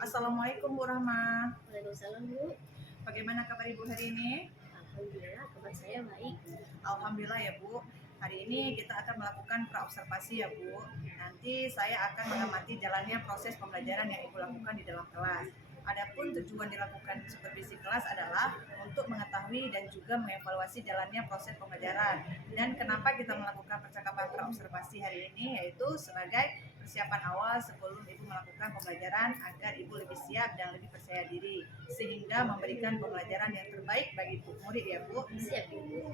Assalamualaikum Bu Rahma. Waalaikumsalam Bu. Bagaimana kabar Ibu hari ini? Alhamdulillah kabar saya baik. Alhamdulillah ya Bu. Hari ini kita akan melakukan praobservasi ya Bu. Nanti saya akan mengamati jalannya proses pembelajaran yang Ibu lakukan di dalam kelas. Adapun tujuan dilakukan supervisi kelas adalah untuk mengetahui dan juga mengevaluasi jalannya proses pembelajaran. Dan kenapa kita melakukan percakapan praobservasi hari ini, yaitu sebagai persiapan awal sebelum Ibu melakukan pembelajaran agar Ibu lebih siap dan lebih percaya diri, sehingga memberikan pembelajaran yang terbaik bagi murid ya Bu. Siap Ibu.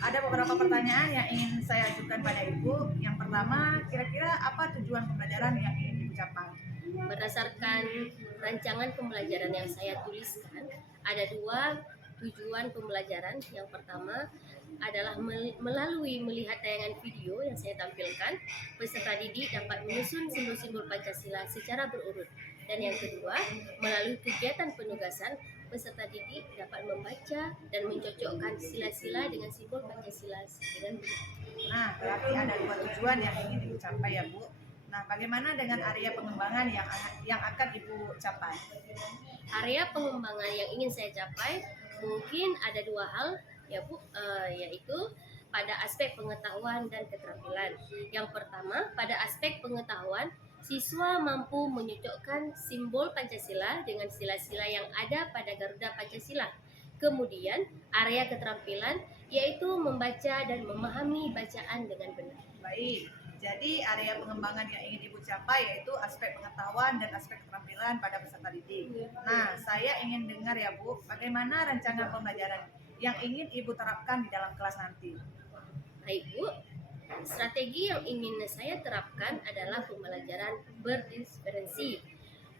Ada beberapa pertanyaan yang ingin saya ajukan pada Ibu. Yang pertama, kira-kira apa tujuan pembelajaran yang ingin Ibu capai? Berdasarkan rancangan pembelajaran yang saya tuliskan, ada dua tujuan pembelajaran. Yang pertama adalah melalui melihat tayangan video yang saya tampilkan, peserta didik dapat menyusun simbol-simbol Pancasila secara berurut. Dan yang kedua, melalui kegiatan penugasan, peserta didik dapat membaca dan mencocokkan sila-sila dengan simbol Pancasila dengan benar. Nah, berarti ada dua tujuan yang ingin Ibu capai ya Bu. Nah, bagaimana dengan area pengembangan yang akan Ibu capai? Area pengembangan yang ingin saya capai mungkin ada dua hal ya Bu, yaitu pada aspek pengetahuan dan keterampilan. Yang pertama, pada aspek pengetahuan, siswa mampu menyocokkan simbol Pancasila dengan sila-sila yang ada pada Garuda Pancasila. Kemudian, area keterampilan yaitu membaca dan memahami bacaan dengan benar. Baik, jadi area pengembangan yang ingin Ibu capai yaitu aspek pengetahuan dan aspek keterampilan pada peserta didik. Nah, saya ingin dengar ya Bu, bagaimana rancangan pembelajaran yang ingin Ibu terapkan di dalam kelas nanti? Baik Bu, strategi yang ingin saya terapkan adalah pembelajaran berdiferensi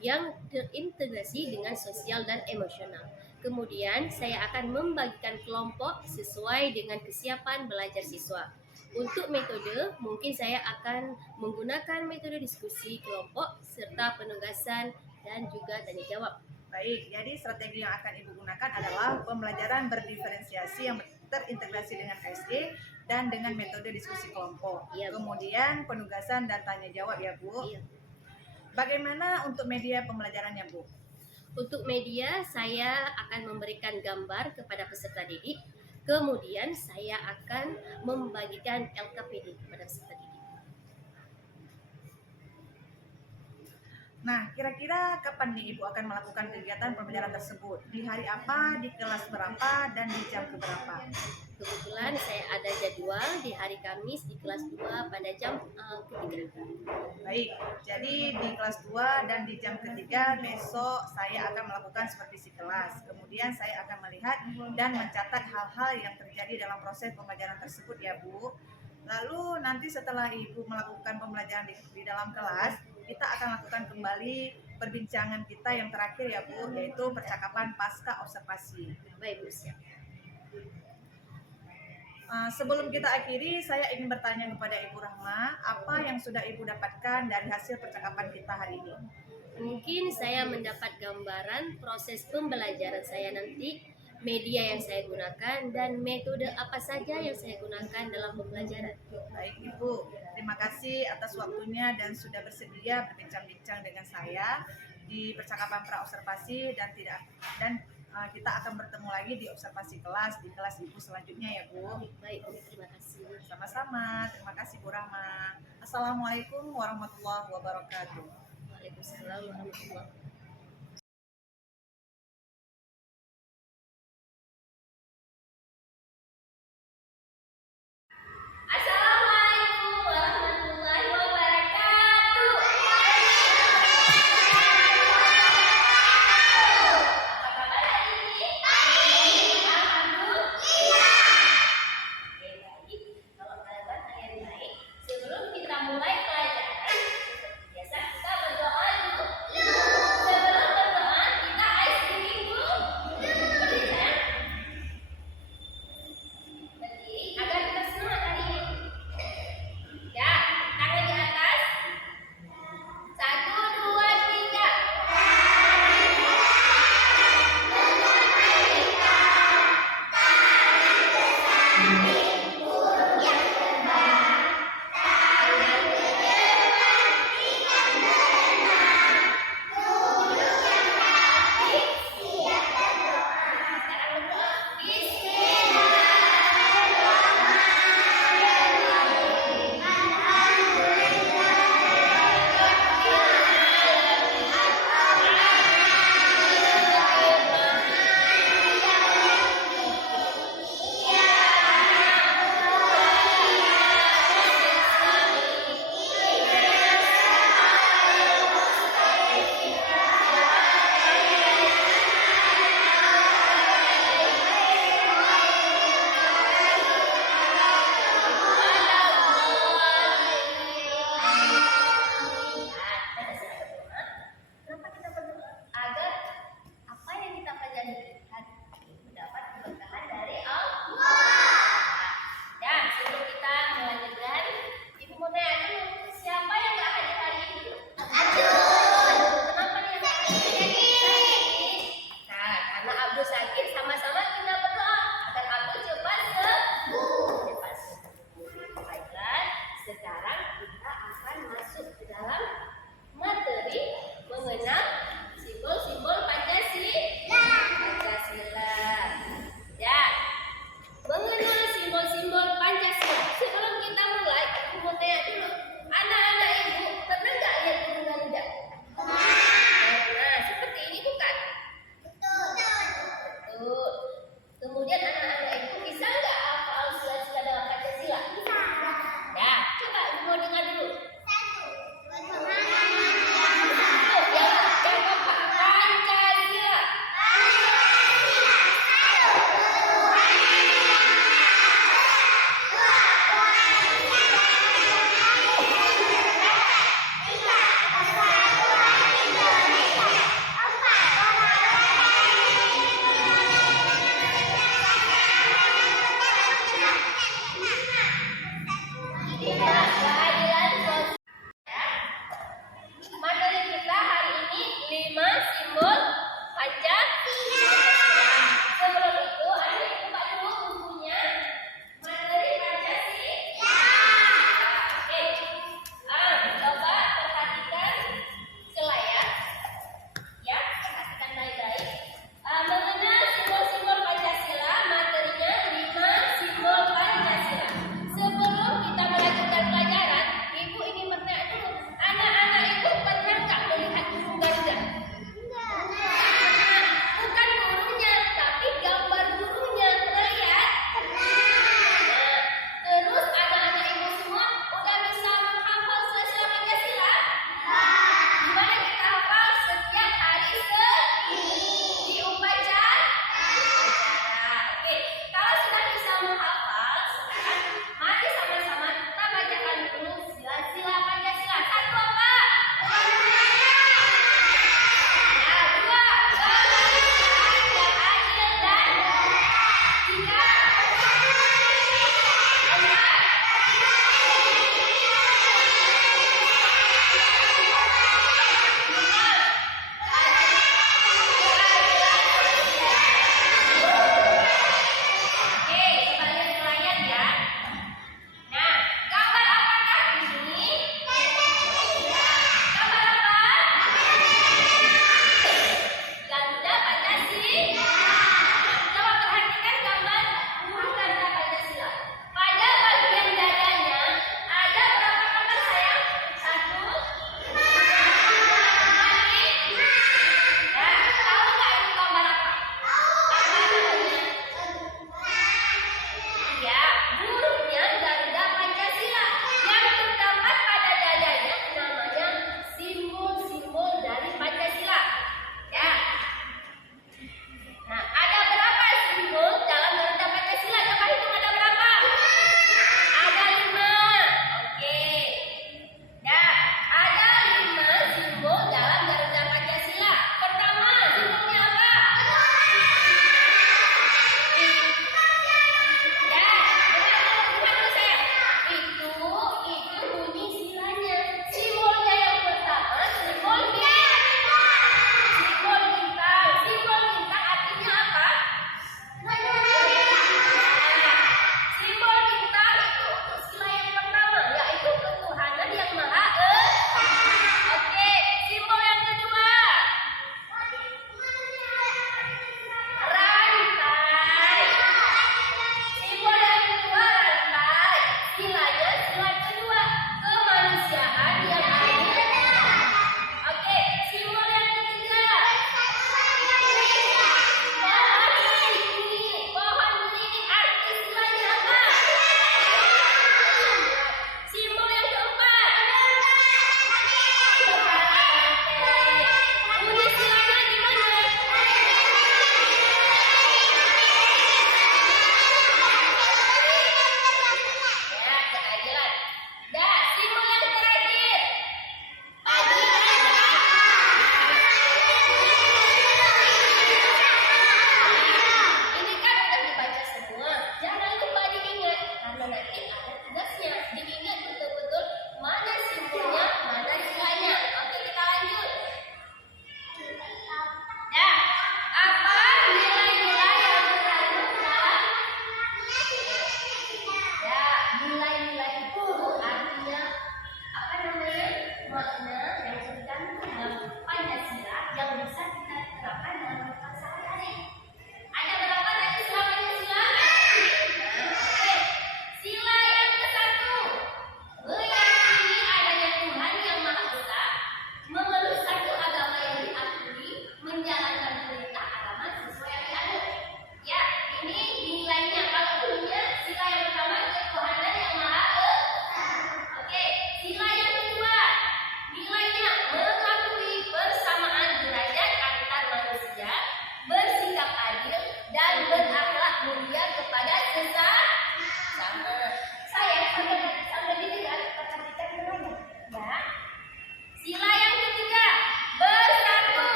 yang terintegrasi dengan sosial dan emosional. Kemudian saya akan membagikan kelompok sesuai dengan kesiapan belajar siswa. Untuk metode, mungkin saya akan menggunakan metode diskusi kelompok serta penugasan dan juga tanya jawab. Baik, jadi strategi yang akan Ibu gunakan adalah pembelajaran berdiferensiasi yang terintegrasi dengan KSE dan dengan metode diskusi kelompok. Iya, Bu. Kemudian penugasan dan tanya jawab ya Bu. Iya. Bagaimana untuk media pembelajarannya Bu? Untuk media, saya akan memberikan gambar kepada peserta didik. Kemudian saya akan membagikan LKPD kepada peserta didik. Nah, kira-kira kapan nih Ibu akan melakukan kegiatan pembelajaran tersebut? Di hari apa, di kelas berapa, dan di jam keberapa? Kebetulan saya ada jadwal di hari Kamis di kelas 2 pada jam ketiga. Baik, jadi di kelas 2 dan di jam ketiga besok saya akan melakukan supervisi kelas. Kemudian saya akan melihat dan mencatat hal-hal yang terjadi dalam proses pembelajaran tersebut ya Bu. Lalu nanti setelah Ibu melakukan pembelajaran di dalam kelas, kita akan lakukan kembali perbincangan kita yang terakhir ya Bu, yaitu percakapan pasca observasi. Baik Bu, siap. Sebelum kita akhiri, saya ingin bertanya kepada Ibu Rahma, apa yang sudah Ibu dapatkan dari hasil percakapan kita hari ini? Mungkin saya mendapat gambaran proses pembelajaran saya nanti, media yang saya gunakan, dan metode apa saja yang saya gunakan dalam pembelajaran. Baik Ibu, terima kasih atas waktunya dan sudah bersedia berbincang-bincang dengan saya di percakapan praobservasi dan kita akan bertemu lagi di observasi kelas di kelas Ibu selanjutnya ya Bu. Baik, terima kasih. Sama-sama, terima kasih Bu Rahma. Assalamualaikum warahmatullahi wabarakatuh. Waalaikumsalam warahmatullahi wabarakatuh. Assalamualaikum warahmatullahi wabarakatuh. Apa kabar hari ini? Alhamdulillah. Oke, baik. Kalau kabar kalian baik, sebelum kita mulai pelajaran, seperti biasa kita berdoa dulu.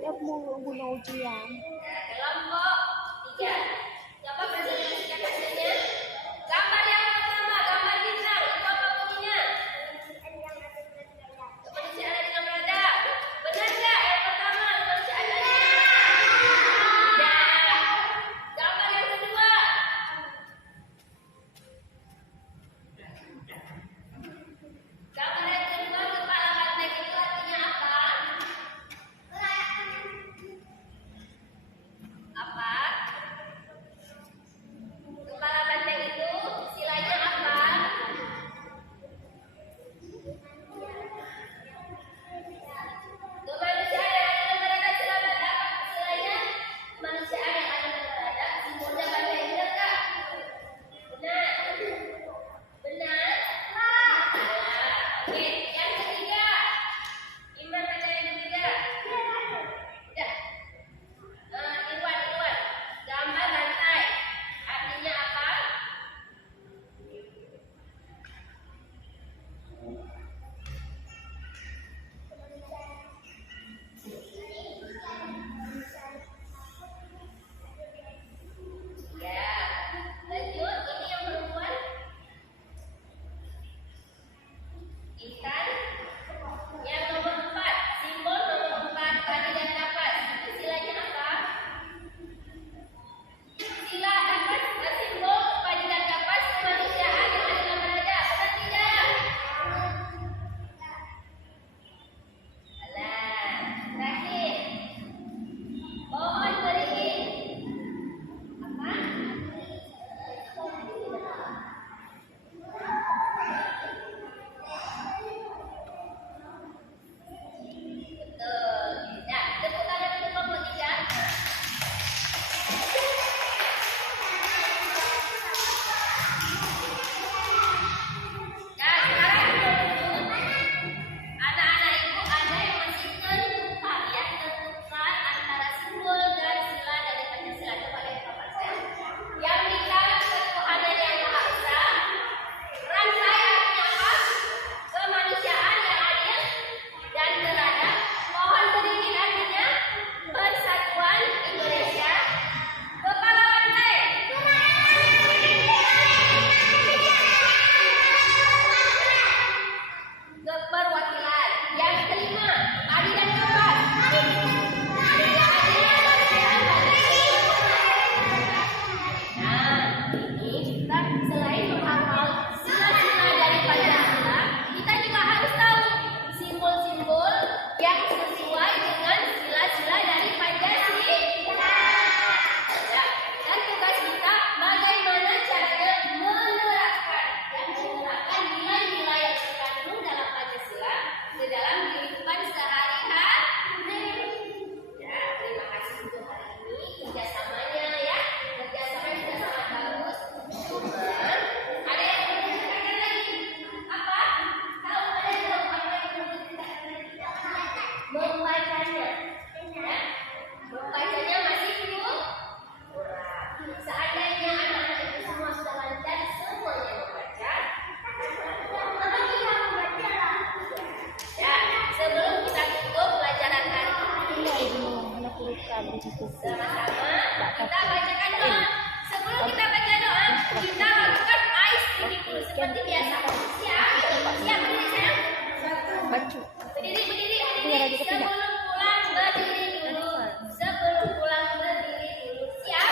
dia mau guna ujian. Kelompok 3. Coba presentasikan hasilnya. Gambar yang pertama, gambar bintang. Itu apa bunyinya? Manusia ada di dalam berada. Benar nggak? Yang pertama, manusia ada di dalam berada. Gambar yang kedua. Gambar yang kedua, kepala banteng itu artinya apa? Apa? Kepala banteng itu istilahnya apa? Kemanusiaan yang ada dan berada selamat apa istilahnya? Kemanusiaan yang ada dan berada simbolnya banteng, benar nggak? Benar. Benar. Oke, yang ketiga. Iman baca yang ketiga. Udah. Irwan. Gambar lantai. Artinya apa? Ya. Lanjut, ini yang perempuan. Intan. Yang nomor 4, simbol nomor 4 padi dan kapas. Istilahnya apa? Sila kapas, simbol padi dan kapas kemanusiaan yang ada dan berada. Benar tidak? Alah, terakhir. Pohon beringin. Apa? Betul. Ya, tepuk tangan untuk kelompok 3. Nah, sekarang anak-anak ibu ada yang masih tertukar ya, tertukar antara simbol dan sila dari Pancasila. Coba lihat papan saya. Yang bilang ketuhanan yang Maha Esa, rantai artinya apa? Kemanusiaan yang adil dan beradab. Pohon beringin artinya persatuan Indonesia. Kepala banteng. Keperwakilan. Yang kelima, padi dan kapas. Nah, ini kita selain menghafal sila-sila dari Pancasila, kita juga harus tahu simbol-simbol yang sesuai dengan sila-sila dari Pancasila. Ya, dan tugas kita bagaimana caranya menerapkan nilai-nilai yang terkandung dalam Pancasila ke dalam kehidupan sehari-hari. Ya, terima kasih untuk hari ini kerjasamanya ya. Kerjasamanya sudah sangat bagus. Cuma ada yang perlu ditingkatkan lagi. Apa? Tahu ada yang tahu apa yang perlu ditingkatkan lagi? Membacanya. Ya. Membacanya masih kurang. Seandainya anak-anak itu semua sudah lancar semuanya membaca. Ya, sebelum kita tutup pelajaran hari ini, Iya, ibu anak luka begitu. sama-sama kita bacakan doa. Sebelum kita baca doa, kita lakukan ice cream dulu seperti biasa. Siap? Siap berdiri sayang? Baju. Berdiri. Biar lagi kepindah. Sebelum pulang berdiri dulu. Sebelum pulang berdiri dulu. Siap?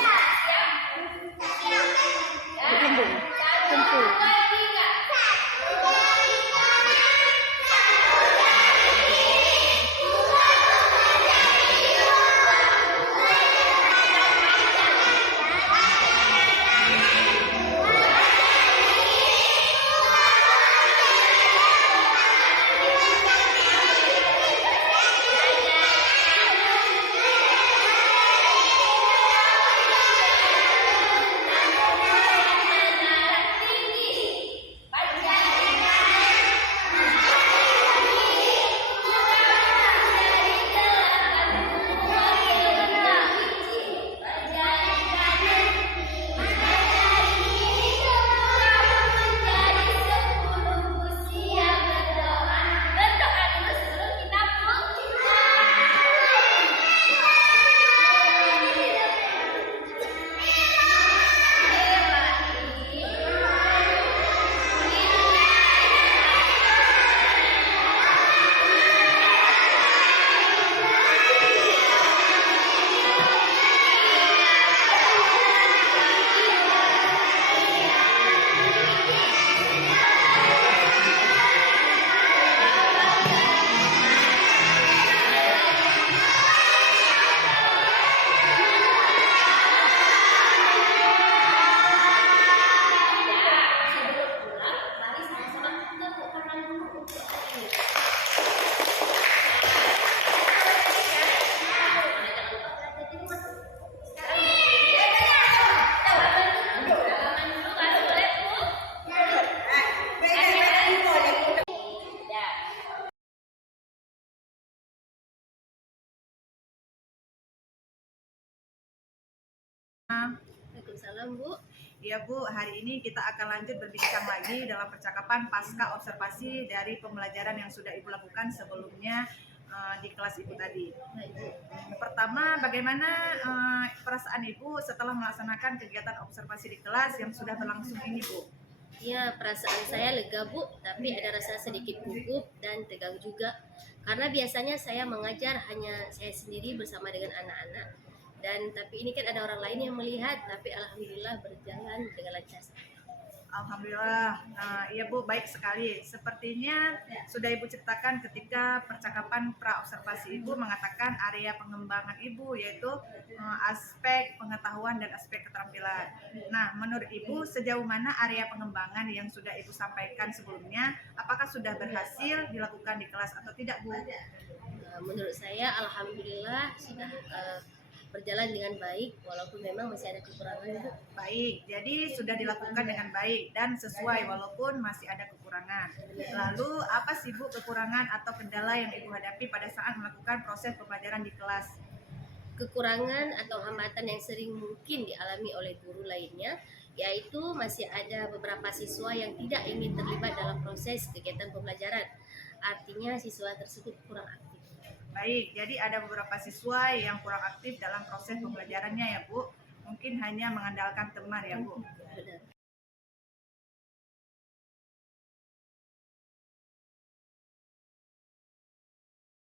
Ya, siap. Ya. Berkembang. 1, 2, 3. Waalaikumsalam Bu. Ya Bu, hari ini kita akan lanjut berbincang lagi dalam percakapan pasca observasi dari pembelajaran yang sudah Ibu lakukan sebelumnya di kelas Ibu tadi. Baik Bu. Pertama, bagaimana perasaan Ibu setelah melaksanakan kegiatan observasi di kelas yang sudah berlangsung ini Bu? Ya, perasaan saya lega Bu, tapi ada rasa sedikit gugup dan tegang juga. Karena biasanya saya mengajar hanya saya sendiri bersama dengan anak-anak. Dan tapi ini kan ada orang lain yang melihat, tapi alhamdulillah berjalan dengan lancar. Alhamdulillah, iya Bu, baik sekali. Sepertinya sudah Ibu ceritakan ketika percakapan pra-observasi Ibu mengatakan area pengembangan Ibu yaitu aspek pengetahuan dan aspek keterampilan. Nah, menurut Ibu sejauh mana area pengembangan yang sudah Ibu sampaikan sebelumnya, apakah sudah berhasil dilakukan di kelas atau tidak Bu? Menurut saya alhamdulillah sudah berjalan dengan baik, walaupun memang masih ada kekurangan Bu. Baik, jadi sudah dilakukan dengan baik dan sesuai walaupun masih ada kekurangan. Lalu apa sih Bu kekurangan atau kendala yang Ibu hadapi pada saat melakukan proses pembelajaran di kelas? Kekurangan atau hambatan yang sering mungkin dialami oleh guru lainnya, yaitu masih ada beberapa siswa yang tidak ingin terlibat dalam proses kegiatan pembelajaran. Artinya siswa tersebut kurang aktif. Baik, jadi ada beberapa siswa yang kurang aktif dalam proses pembelajarannya ya Bu. Mungkin hanya mengandalkan teman ya Bu. Benar.